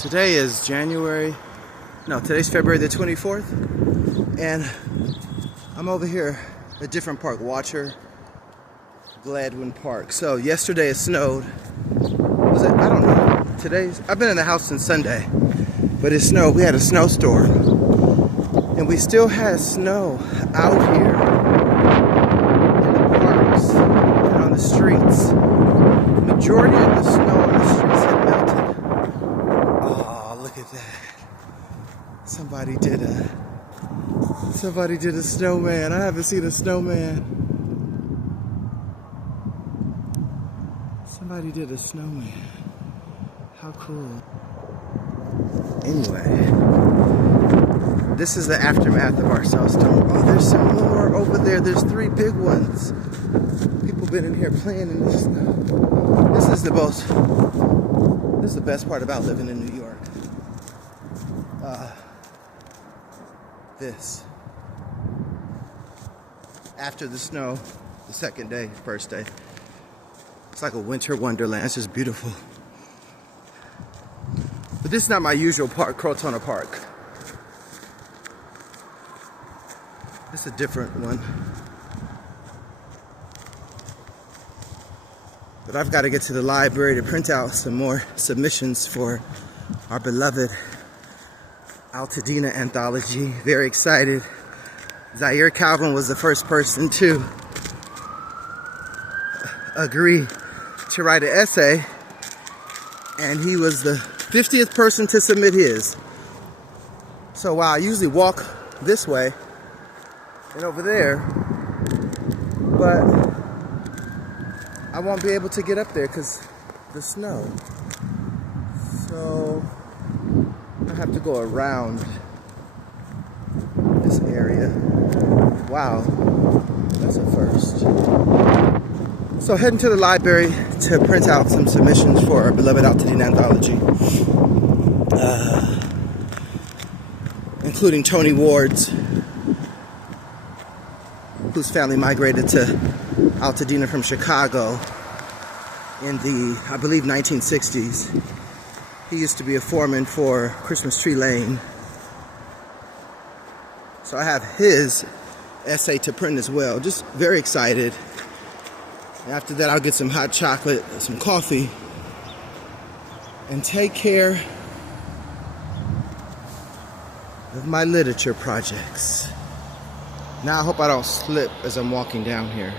Today is today's February the 24th, and I'm over here at a different park, Watcher Gladwin Park. So yesterday it snowed. Was it? I don't know. I've been in the house since Sunday, but it snowed. We had a snowstorm, and we still had snow out here in the parks and on the streets. The majority of the snow on the streets had melted. Oh, look at that. Somebody did a snowman. I haven't seen a snowman. Somebody did a snowman. How cool. Anyway, this is the aftermath of our snowstorm. Oh, there's some more over there. There's 3 big ones. People been in here playing in the snow. This is the best part about living in New York. This. After the snow, the second day, first day. It's like a winter wonderland. It's just beautiful. But this is not my usual park, Crotona Park. This is a different one. But I've got to get to the library to print out some more submissions for our beloved Altadena anthology. Very excited. Zaire Calvin was the first person to agree to write an essay, and he was the 50th person to submit his. So while I usually walk this way and over there, but I won't be able to get up there because the snow. So I have to go around this area. Wow, that's a first. So heading to the library to print out some submissions for our beloved Altadena anthology, including Tony Ward's, whose family migrated to Altadena from Chicago in the, I believe, 1960s. He used to be a foreman for Christmas Tree Lane. So I have his essay to print as well. Just very excited. After that, I'll get some hot chocolate, some coffee, and take care of my literature projects. Now I hope I don't slip as I'm walking down here.